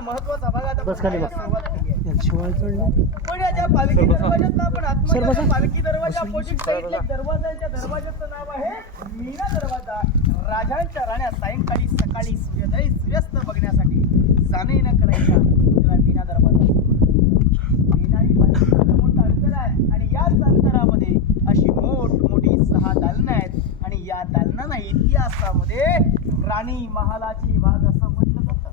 असा महत्वाचा भाग आता बस खाली बस. सुरुवात केली आहे. शिवाय चढलं. पण याच्या पालखी दरवाजात आपण आतमध्ये पालखी दरवाजा अपोजिट साईडला एक दरवाजाच्या दरवाजाचं नाव आहे मीना दरवाजा. राजांच्या राण्या सायंकाळी सकाळी सूर्योदय सूर्यास्त बघण्यासाठी जाणे येणं करायच्या त्याला मीना दरवाजा. मीना ही पालखीचं मोठं अंतर आहे आणि याच अंतरामध्ये अशी मोठी 6 दालनं आहेत आणि या दालनांना इतिहासामध्ये राणी महालाची भाग असं म्हटलं जातं.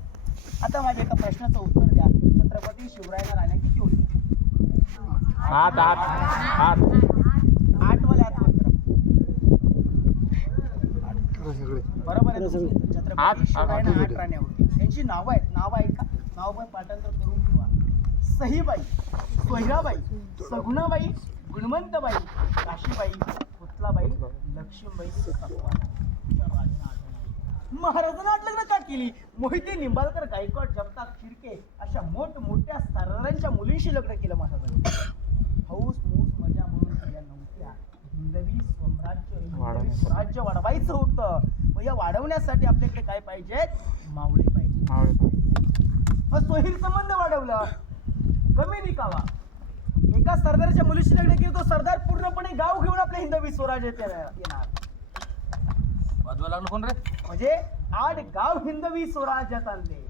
आता माझ्या एका प्रश्नाचं उत्तर द्या. छत्रपती शिवरायांना राण्या किती होत्या? 8 वाले आठ बरोबर आहे. छत्रपती शिवरायांना 8 राण्या होत्या. त्यांची नावं आहेत. नाव आहे का? नाव पण पाठांतर करून ठेवा. सहीबाई, सोयराबाई, सगुणाबाई, गुणवंतबाई, काशीबाई, पुतलाबाई, लक्ष्मीबाई, महाराजांना लग्न का केली? मोहिते निंबाळकर, गायकवाड, जगताप, शिर्के अशा मोठमोठ्या सरदारांच्या मुलींशी लग्न केलं महाराजांनी. हौस मूस मजा म्हणून केल्या नव्हत्या. हिंदवी स्वराज्य वाढवायचं होतं. मग या वाढवण्यासाठी आपल्याकडे काय पाहिजे? मावळे पाहिजे. मग सोहीर संबंध वाढवला, कमी निकावा. एका सरदाराच्या मुलीशी लग्न केलं तो सरदार पूर्णपणे गाव घेऊन आपल्या हिंदवी स्वराज्यात येणार. कोण रे? म्हणजे 8 गाव हिंदवी स्वराज्यात आणले.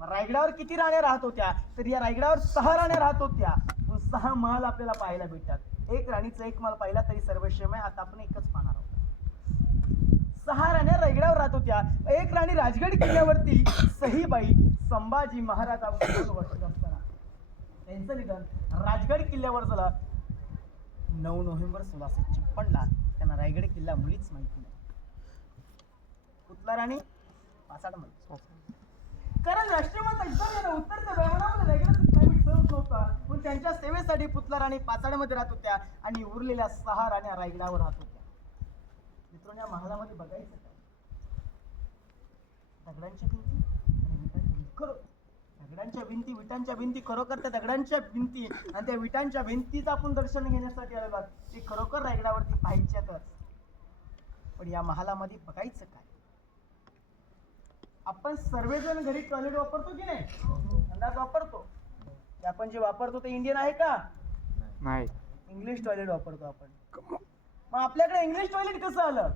रायगडावर किती राण्या राहत होत्या? तर या रायगडावर 6 राण्या राहत होत्या. 6 महल आपल्याला पाहायला भेटतात. एक राणीचा एक महल पाहिला तरी सर्वश्रेय आहे. आता आपण एकच पाहणार आहोत. 6 राण्या रायगडावर राहत होत्या. एक राणी राजगड किल्ल्यावरती सहीबाई संभाजी महाराज 2 वर्ष असताना त्यांचं निधन राजगड किल्ल्यावर झालं 9 नोव्हेंबर 1656ला. त्यांना रायगड किल्ला मुळीच माहिती नाही. कुठला राणी? पाचाडमध्ये. कारण राष्ट्रमाता जिजाऊंना उत्तरच्या बेवनामध्ये रायगडाचं क्लायमेट सहन नव्हतं. पण त्यांच्या सेवेसाठी पुतला राणी पाचाडमध्ये राहत होत्या आणि उरलेल्या 6 राण्या रायगडावर राहत होत्या. मित्रांनो, या महालामध्ये बघायचं काय? दगडांच्या भिंती आणि विटांच्या भिंती. दगडांच्या भिंती, विटांच्या भिंती. खरोखर त्या दगडांच्या भिंती आणि त्या विटांच्या भिंतीचं आपण दर्शन घेण्यासाठी आलेलो आहोत. ते खरोखर रायगडावरती पाहायच्यातच. पण या महालामध्ये बघायचं काय? आपण सर्वजण घरी टॉयलेट वापरतो की नाही? अंदाज वापरतो. आपण जे वापरतो ते इंडियन आहे का? नाही. इंग्लिश टॉयलेट वापरतो आपण. मग आपल्याकडे इंग्लिश टॉयलेट कसं आलं?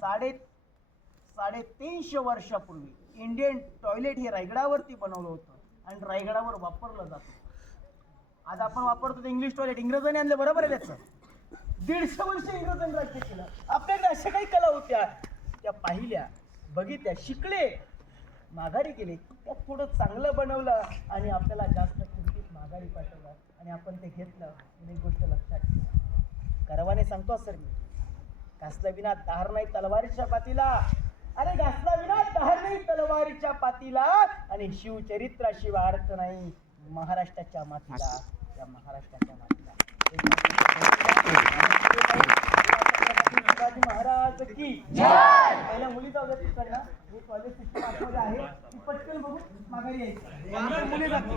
350 वर्षापूर्वी इंडियन टॉयलेट हे रायगडावरती बनवलं होतं आणि रायगडावर वापरलं जातं. आज आपण वापरतो ते इंग्लिश टॉयलेट इंग्रजांनी आणलं. बरोबर आहे त्याचं. 150 वर्ष इंग्रजांनी राज्य केलं. आपल्याकडे अशा काही कला होत्या, त्या पाहिल्या, बघितल्या, शिकले, माघारी केले. त्या थोडं चांगलं बनवलं आणि आपल्याला जास्त किमतीत माघारी पाठवलं आणि आपण ते घेतलं. आणि एक गोष्ट लक्षात ठेवा, गर्वाने सांगतो सर मी, घासला विना दार नाही तलवारीच्या पातीला. अरे घासला विना दार नाही तलवारीच्या पातीला आणि शिवचरित्राशिवाय अर्थ नाही महाराष्ट्राच्या मातीला. त्या महाराष्ट्राच्या मातीला शिवाजी महाराज की जय. पहिल्या मुलीचा वगैरे तिकडनं हे कॉलेज सिस्टम आतमध्ये आहे. ती पटकन बघून माघारी यायची. मुली जाते.